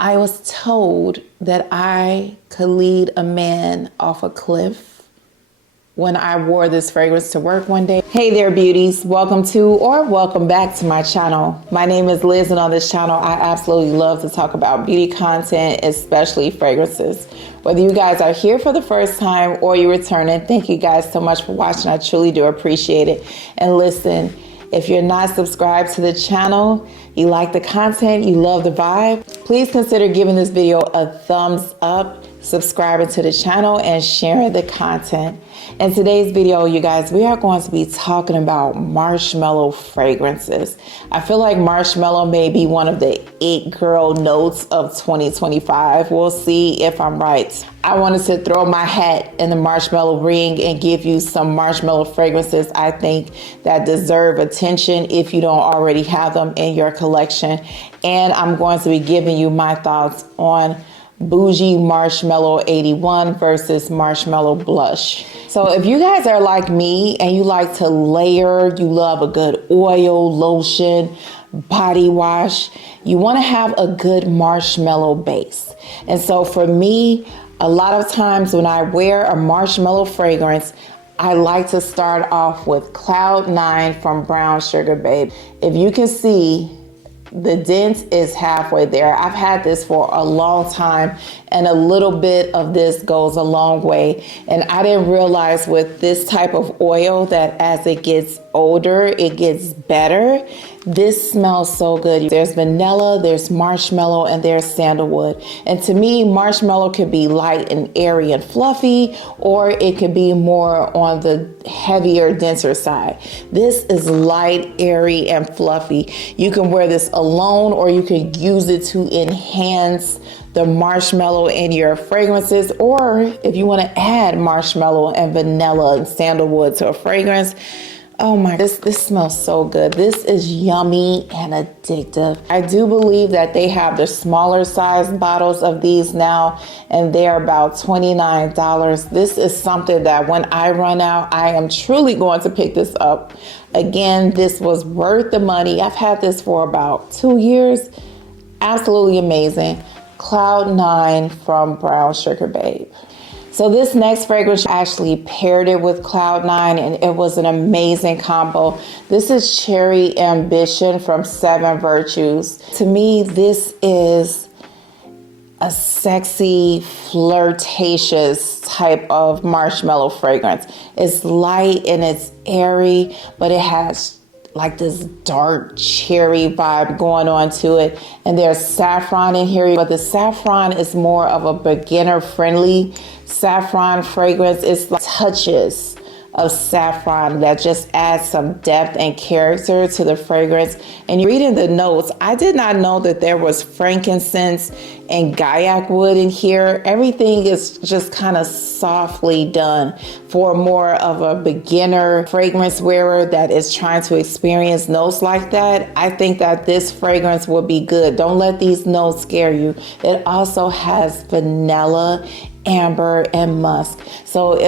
I was told that I could lead a man off a cliff when I wore this fragrance to work one day. Hey there, beauties. Welcome to or welcome back to my channel. My name is Liz, and on this channel, I absolutely love to talk about beauty content, especially fragrances. Whether you guys are here for the first time or you're returning, thank you guys so much for watching. I truly do appreciate it. And listen, if you're not subscribed to the channel, you like the content, you love the vibe, please consider giving this video a thumbs up, subscribing to the channel, and sharing the content. In today's video, you guys, we are going to be talking about marshmallow fragrances. I feel like marshmallow may be one of the it girl notes of 2025. We'll see if I'm right. I wanted to throw my hat in the marshmallow ring and give you some marshmallow fragrances I think that deserve attention if you don't already have them in your collection. And I'm going to be giving you my thoughts on Bougie Marshmallow 81 versus Marshmallow Blush. So if you guys are like me and you like to layer, you love a good oil, lotion, body wash, you want to have a good marshmallow base. And so for me, a lot of times when I wear a marshmallow fragrance, I like to start off with Cloud 9 from Brown Sugar Babe. If you can see, the dent is halfway there. I've had this for a long time, and a little bit of this goes a long way. And I didn't realize with this type of oil that as it gets older, it gets better. This smells so good. There's vanilla, there's marshmallow, and there's sandalwood. And to me, marshmallow could be light and airy and fluffy, or it could be more on the heavier, denser side. This is light, airy, and fluffy. You can wear this alone, or you can use it to enhance the marshmallow in your fragrances, or if you want to add marshmallow and vanilla and sandalwood to a fragrance. Oh my, this smells so good. This is yummy and addictive. I do believe that they have the smaller size bottles of these now, and they're about $29. This is something that when I run out, I am truly going to pick this up. Again, this was worth the money. I've had this for about 2 years. Absolutely amazing. Cloud 9 from Brown Sugar Babe. So this next fragrance, I actually paired it with Cloud 9, and it was an amazing combo. This is Cherry Ambition from 7 Virtues. To me, this is a sexy, flirtatious type of marshmallow fragrance. It's light and it's airy, but it has like this dark cherry vibe going on to it. And there's saffron in here, but the saffron is more of a beginner friendly saffron fragrance. It's like touches of saffron that just adds some depth and character to the fragrance. And reading the notes, I did not know that there was frankincense and gaiac wood in here. Everything is just kind of softly done for more of a beginner fragrance wearer that is trying to experience notes like that. I think that this fragrance will be good. Don't let these notes scare you. It also has vanilla, amber, and musk. So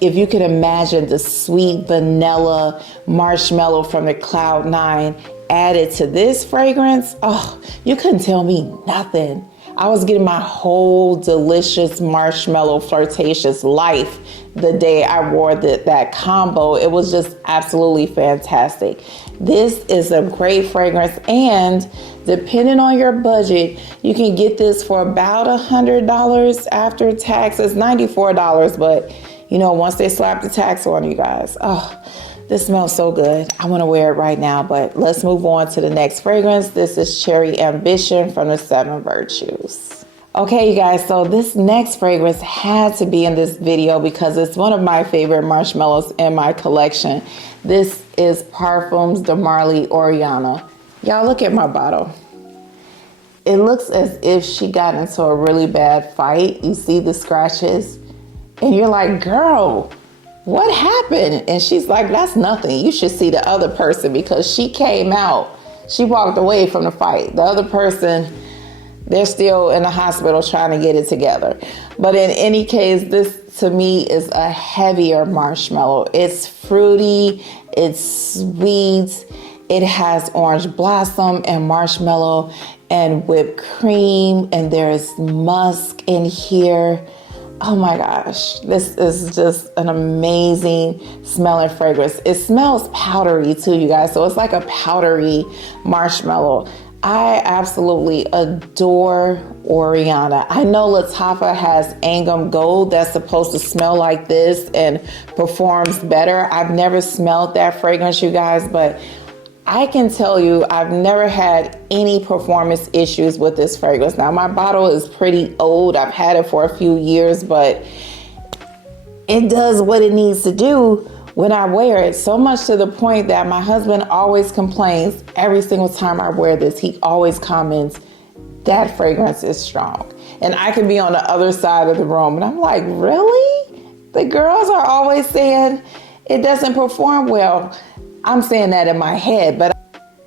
if you can imagine the sweet vanilla marshmallow from the Cloud 9 added to this fragrance, oh, you couldn't tell me nothing. I was getting my whole delicious marshmallow flirtatious life the day I wore that combo. It was just absolutely fantastic. This is a great fragrance, and depending on your budget, you can get this for about $100 after tax. It's $94, but you know, once they slap the tax on you guys, oh, this smells so good. I want to wear it right now, but let's move on to the next fragrance. This is Cherry Ambition from the 7 Virtues. Okay, you guys, so this next fragrance had to be in this video because it's one of my favorite marshmallows in my collection. This is Perfumes de Oriana. Y'all look at my bottle. It looks as if she got into a really bad fight. You see the scratches and you're like, girl, what happened? And she's like, that's nothing. You should see the other person, because she came out. She walked away from the fight. The other person, they're still in the hospital trying to get it together. But in any case, this to me is a heavier marshmallow. It's fruity, it's sweet, it has orange blossom and marshmallow. and whipped cream, and there's musk in here. Oh my gosh, this is just an amazing smelling fragrance. It smells powdery too, you guys. So it's like a powdery marshmallow. I absolutely adore Oriana. I know Lattafa has Angum Gold that's supposed to smell like this and performs better. I've never smelled that fragrance, you guys, but I can tell you I've never had any performance issues with this fragrance. Now, my bottle is pretty old. I've had it for a few years, but it does what it needs to do when I wear it, so much to the point that my husband always complains every single time I wear this. He always comments, that fragrance is strong. And I can be on the other side of the room and I'm like, really? The girls are always saying it doesn't perform well. I'm saying that in my head, but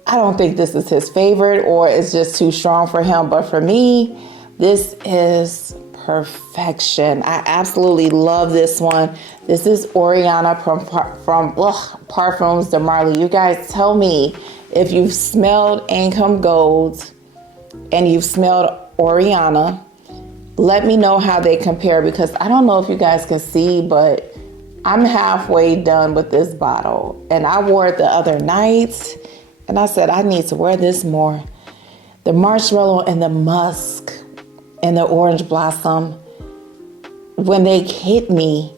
I don't think this is his favorite or it's just too strong for him. But for me, this is perfection. I absolutely love this one. This is Oriana from Perfumes de Marly. You guys tell me if you've smelled Angum Gold and you've smelled Oriana. Let me know how they compare, because I don't know if you guys can see, but I'm halfway done with this bottle. And I wore it the other night and I said, I need to wear this more. The marshmallow and the musk and the orange blossom, when they hit me,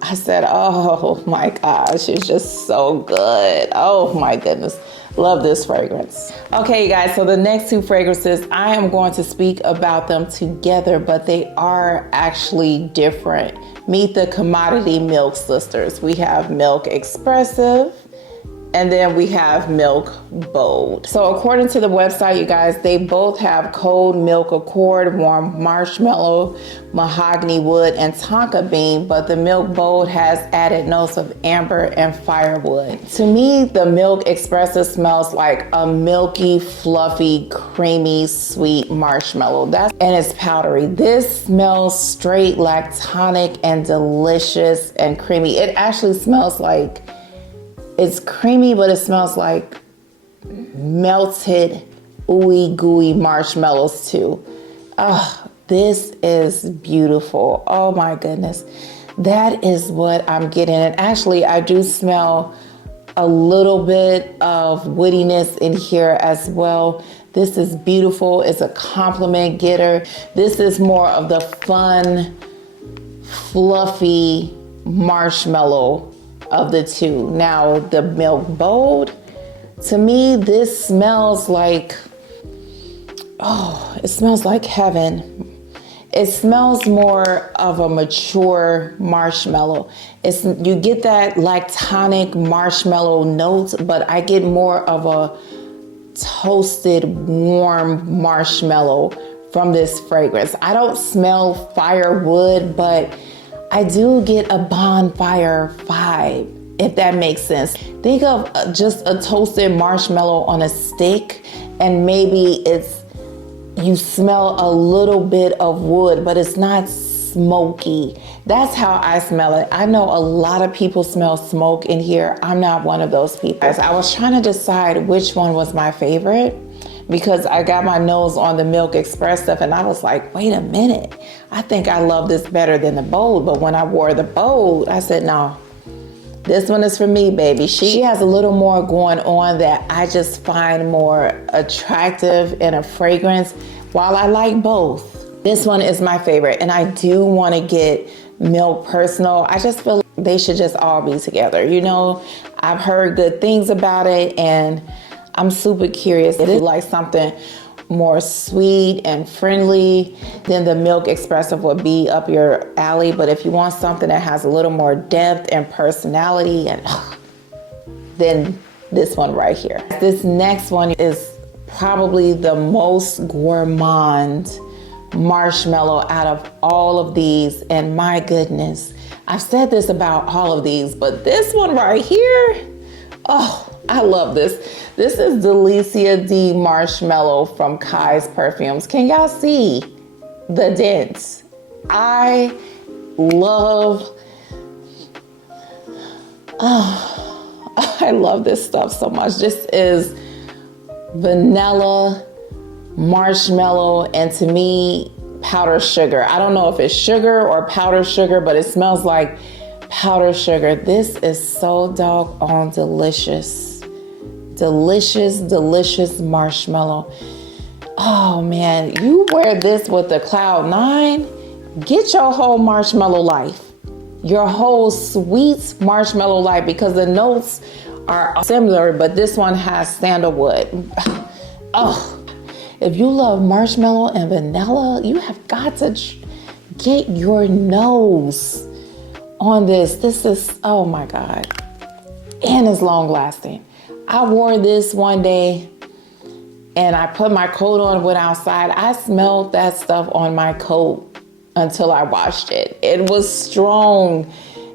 I said, oh my gosh, it's just so good. Oh my goodness. Love this fragrance. Okay, you guys, so the next two fragrances, I am going to speak about them together, but they are actually different. Meet the commodity milk sisters. We have Milk Expressive, and then we have Milk Bold. So according to the website, you guys, they both have cold milk accord, warm marshmallow, mahogany wood, and tonka bean, but the Milk Bold has added notes of amber and firewood. To me, the Milk Expressive smells like a milky, fluffy, creamy, sweet marshmallow. And it's powdery. This smells straight lactonic and delicious and creamy. It actually smells like, it's creamy, but it smells like melted, ooey gooey marshmallows too. Oh, this is beautiful. Oh my goodness. That is what I'm getting. And actually, I do smell a little bit of woodiness in here as well. This is beautiful. It's a compliment getter. This is more of the fun, fluffy marshmallow of the two. Now, the Milk Bold, to me, this smells like, oh, it smells like heaven. It smells more of a mature marshmallow. You get that lactonic marshmallow note, but I get more of a toasted, warm marshmallow from this fragrance. I don't smell firewood, but I do get a bonfire vibe, if that makes sense. Think of just a toasted marshmallow on a stick, and maybe you smell a little bit of wood, but it's not smoky. That's how I smell it. I know a lot of people smell smoke in here. I'm not one of those people. I was trying to decide which one was my favorite, because I got my nose on the Milk Expressive and I was like, wait a minute, I think I love this better than the Bold. But when I wore the Bold, I said, no, this one is for me, baby. She has a little more going on that I just find more attractive in a fragrance. While I like both, this one is my favorite. And I do want to get Milk Personal. I just feel like they should just all be together. You know, I've heard good things about it and I'm super curious. If you like something more sweet and friendly, then the Milk Expressive would be up your alley. But if you want something that has a little more depth and personality, and then this one right here. This next one is probably the most gourmand marshmallow out of all of these. And my goodness, I've said this about all of these, but this one right here, oh, I love this. This is Deliza D Marshmallow from Kyse Perfumes. Can y'all see the dents? I love this stuff so much. This is vanilla marshmallow, and to me, powdered sugar. I don't know if it's sugar or powdered sugar, but it smells like powdered sugar. This is so doggone delicious. Delicious, delicious marshmallow. Oh man, you wear this with the Cloud 9, get your whole marshmallow life. Your whole sweet marshmallow life, because the notes are similar, but this one has sandalwood. Oh, if you love marshmallow and vanilla, you have got to get your nose on this. This is, oh my God. And it's long lasting. I wore this one day and I put my coat on, went outside. I smelled that stuff on my coat until I washed it. It was strong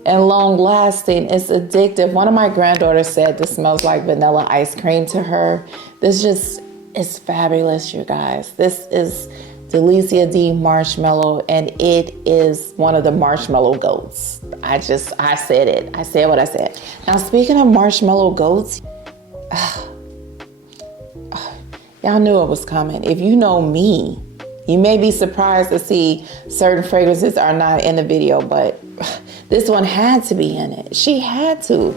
and long lasting. It's addictive. One of my granddaughters said this smells like vanilla ice cream to her. This just is fabulous, you guys. This is Deliza D marshmallow, and it is one of the marshmallow goats. I said it. I said what I said. Now, speaking of marshmallow goats, y'all knew it was coming. If you know me, you may be surprised to see certain fragrances are not in the video, but this one had to be in it. She had to.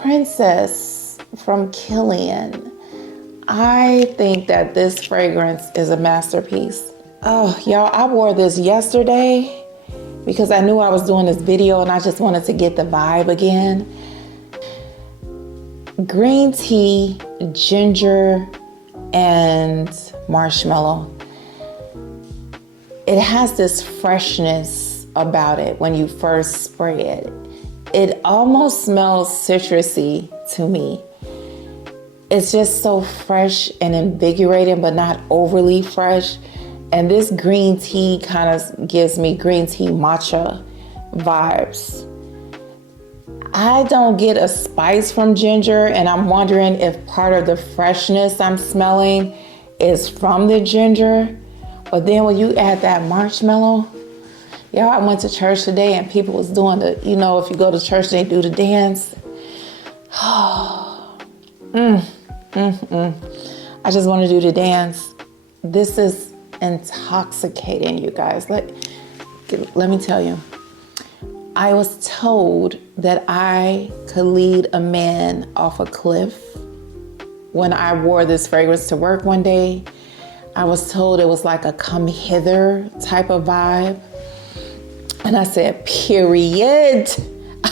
Princess from Killian. I think that this fragrance is a masterpiece. Oh, y'all, I wore this yesterday because I knew I was doing this video and I just wanted to get the vibe again. Green tea, ginger, and marshmallow. It has this freshness about it when you first spray it. It almost smells citrusy to me. It's just so fresh and invigorating, but not overly fresh. And this green tea kind of gives me green tea matcha vibes. I don't get a spice from ginger, and I'm wondering if part of the freshness I'm smelling is from the ginger. But then when you add that marshmallow, y'all, I went to church today and people was doing the, you know, if you go to church, they do the dance. I just want to do the dance. This is intoxicating, you guys. Let me tell you. I was told that I could lead a man off a cliff when I wore this fragrance to work one day. I was told it was like a come hither type of vibe. And I said, period.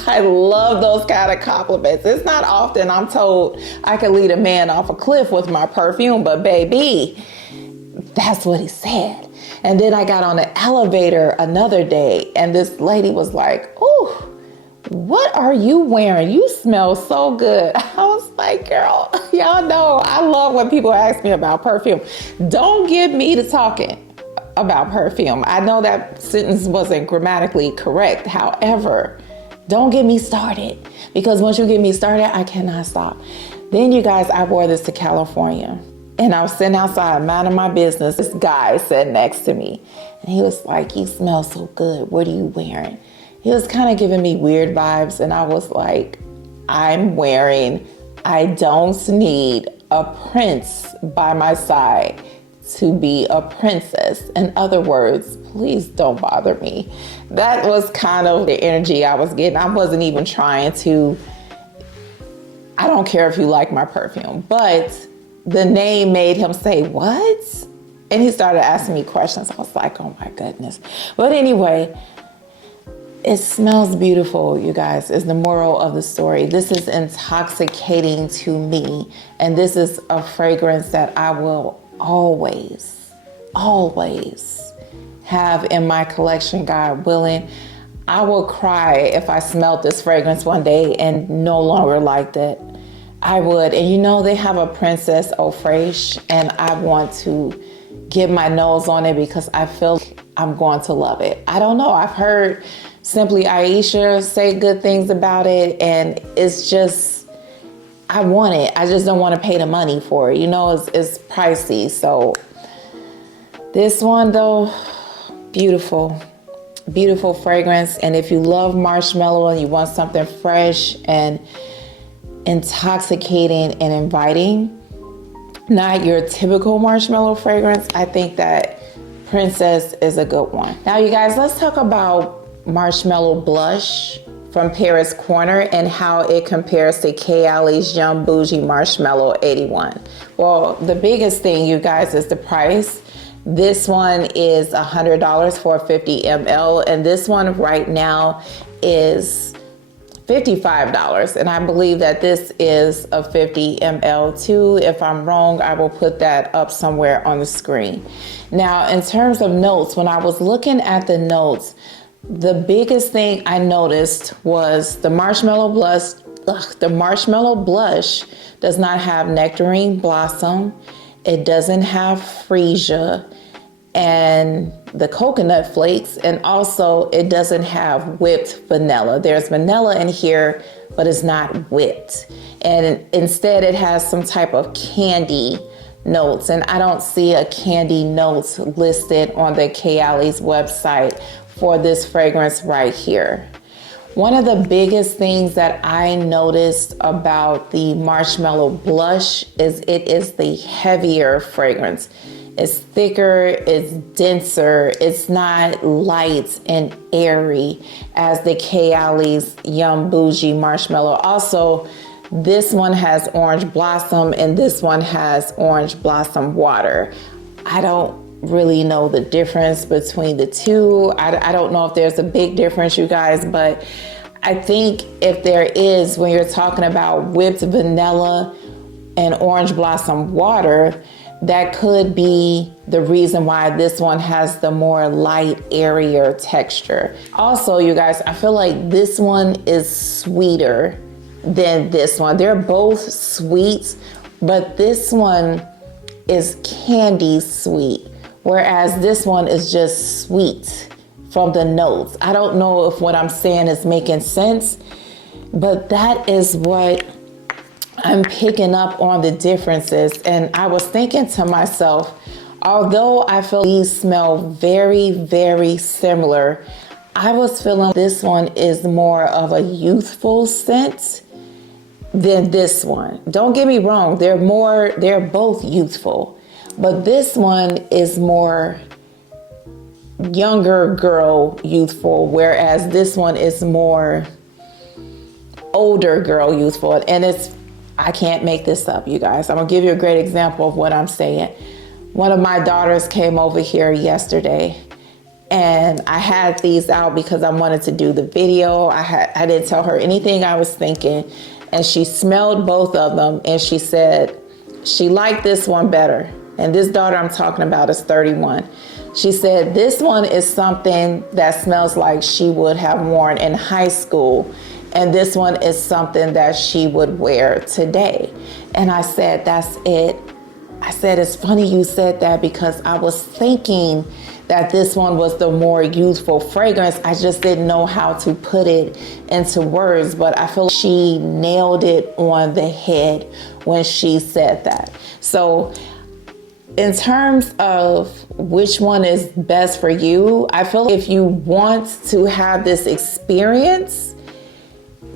I love those kind of compliments. It's not often I'm told I could lead a man off a cliff with my perfume, but baby, that's what he said. And then I got on the elevator another day and this lady was like, "Oh, what are you wearing? You smell so good." I was like, girl, y'all know I love when people ask me about perfume. Don't get me to talking about perfume. I know that sentence wasn't grammatically correct. However, don't get me started, because once you get me started, I cannot stop. Then you guys, I wore this to California and I was sitting outside minding my business. This guy sat next to me and he was like, "You smell so good. What are you wearing?" He was kind of giving me weird vibes and I was like, I don't need a prince by my side to be a princess. In other words, please don't bother me. That was kind of the energy I was getting. I wasn't even trying to, I don't care if you like my perfume, but the name made him say, "What?" And he started asking me questions. I was like, oh my goodness. But anyway, it smells beautiful, you guys, is the moral of the story. This is intoxicating to me. And this is a fragrance that I will always, always have in my collection, God willing. I will cry if I smelled this fragrance one day and no longer liked it. I would. And you know, they have a Princess Eau Fraiche and I want to get my nose on it because I feel I'm going to love it. I don't know. I've heard Simply Aisha say good things about it and it's just, I want it. I just don't want to pay the money for it. You know, it's pricey. So this one though, beautiful, beautiful fragrance. And if you love marshmallow and you want something fresh and intoxicating and inviting, not your typical marshmallow fragrance, I think that Princess is a good one. Now you guys, let's talk about Marshmallow Blush from Paris Corner and how it compares to Kyle's Young Bougie Marshmallow 81. Well, the biggest thing, you guys, is the price. This one is $100 for 50 ml, and this one right now is $55, and I believe that this is a 50 ml too. If I'm wrong, I will put that up somewhere on the screen. Now, in terms of notes, when I was looking at the notes, the biggest thing I noticed was the Marshmallow Blush. The Marshmallow Blush does not have nectarine blossom. It doesn't have freesia and the coconut flakes, and also it doesn't have whipped vanilla. There's vanilla in here, but it's not whipped. And instead it has some type of candy notes, and I don't see a candy notes listed on the Kyle's website for this fragrance right here. One of the biggest things that I noticed about the Marshmallow Blush is it is the heavier fragrance. It's thicker, it's denser, it's not light and airy as the Kyle's Young Bougie Marshmallow. Also, this one has orange blossom and this one has orange blossom water. I don't really know the difference between the two. I don't know if there's a big difference, you guys, but I think if there is, when you're talking about whipped vanilla and orange blossom water, that could be the reason why this one has the more light, airier texture. Also, you guys, I feel like this one is sweeter than this one. They're both sweet, but this one is candy sweet, whereas this one is just sweet from the notes. I don't know if what I'm saying is making sense, but that is what I'm picking up on, the differences. And I was thinking to myself, although I feel these smell very, very similar, I was feeling this one is more of a youthful scent than this one. Don't get me wrong, they're both youthful, but this one is more younger girl youthful, whereas this one is more older girl youthful. And I can't make this up, you guys. I'm gonna give you a great example of what I'm saying. One of my daughters came over here yesterday and I had these out because I wanted to do the video. I didn't tell her anything I was thinking, and she smelled both of them and she said she liked this one better. And this daughter I'm talking about is 31. She said this one is something that smells like she would have worn in high school, and this one is something that she would wear today. And I said, that's it. I said, it's funny you said that because I was thinking that this one was the more youthful fragrance. I just didn't know how to put it into words, but I feel she nailed it on the head when she said that. So in terms of which one is best for you, I feel if you want to have this experience,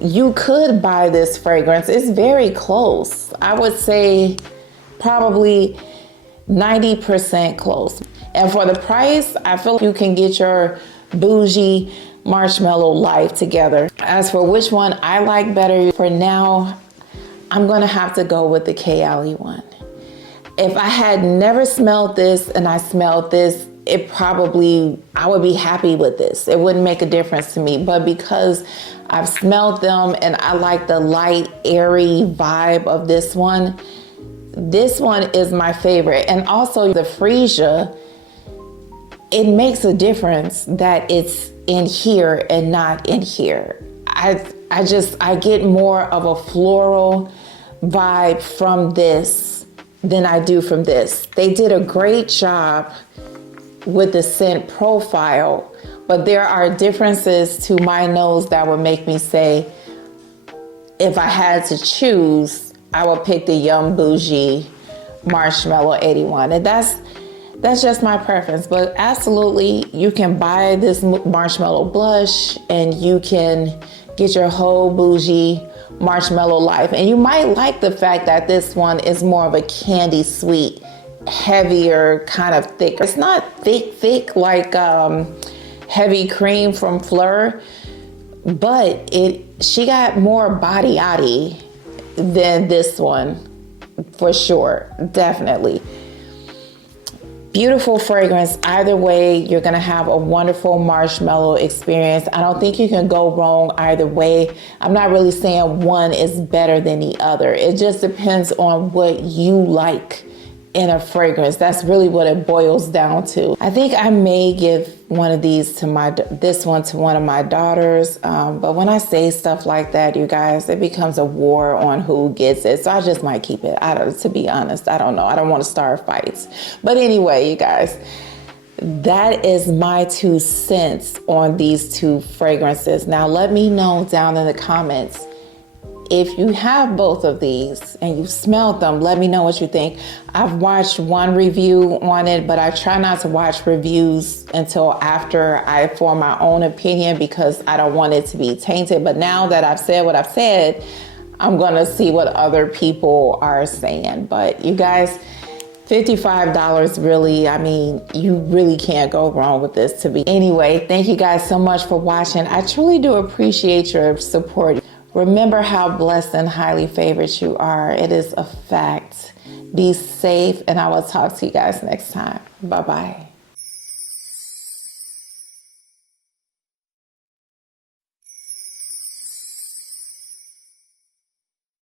you could buy this fragrance. It's very close. I would say probably 90% close. And for the price, I feel like you can get your bougie marshmallow life together. As for which one I like better, for now, I'm gonna have to go with the Kylie one. If I had never smelled this and I smelled this, I would be happy with this. It wouldn't make a difference to me. But because I've smelled them and I like the light, airy vibe of this one is my favorite. And also the freesia, it makes a difference that it's in here and not in here. I get more of a floral vibe from this than I do from this. They did a great job with the scent profile, but there are differences to my nose that would make me say, if I had to choose, I would pick the Young Bougie Marshmallow 81. And That's just my preference, but absolutely you can buy this Marshmallow Blush and you can get your whole bougie marshmallow life. And you might like the fact that this one is more of a candy sweet, heavier, kind of thicker. It's not thick like heavy cream from Fleur, but she got more body than this one for sure, definitely. Beautiful fragrance. Either way, you're gonna have a wonderful marshmallow experience. I don't think you can go wrong either way. I'm not really saying one is better than the other. It just depends on what you like in a fragrance. That's really what it boils down to. I think I may give one of these to this one to one of my daughters. But when I say stuff like that, you guys, it becomes a war on who gets it. So I just might keep it. To be honest, I don't know. I don't want to start fights. But anyway, you guys, that is my 2 cents on these 2 fragrances. Now let me know down in the comments if you have both of these and you've smelled them. Let me know what you think. I've watched one review on it, but I try not to watch reviews until after I form my own opinion because I don't want it to be tainted. But now that I've said what I've said, I'm gonna see what other people are saying. But you guys, $55 really, I mean, you really can't go wrong with this to be. Anyway, thank you guys so much for watching. I truly do appreciate your support. Remember how blessed and highly favored you are. It is a fact. Be safe, and I will talk to you guys next time. Bye-bye.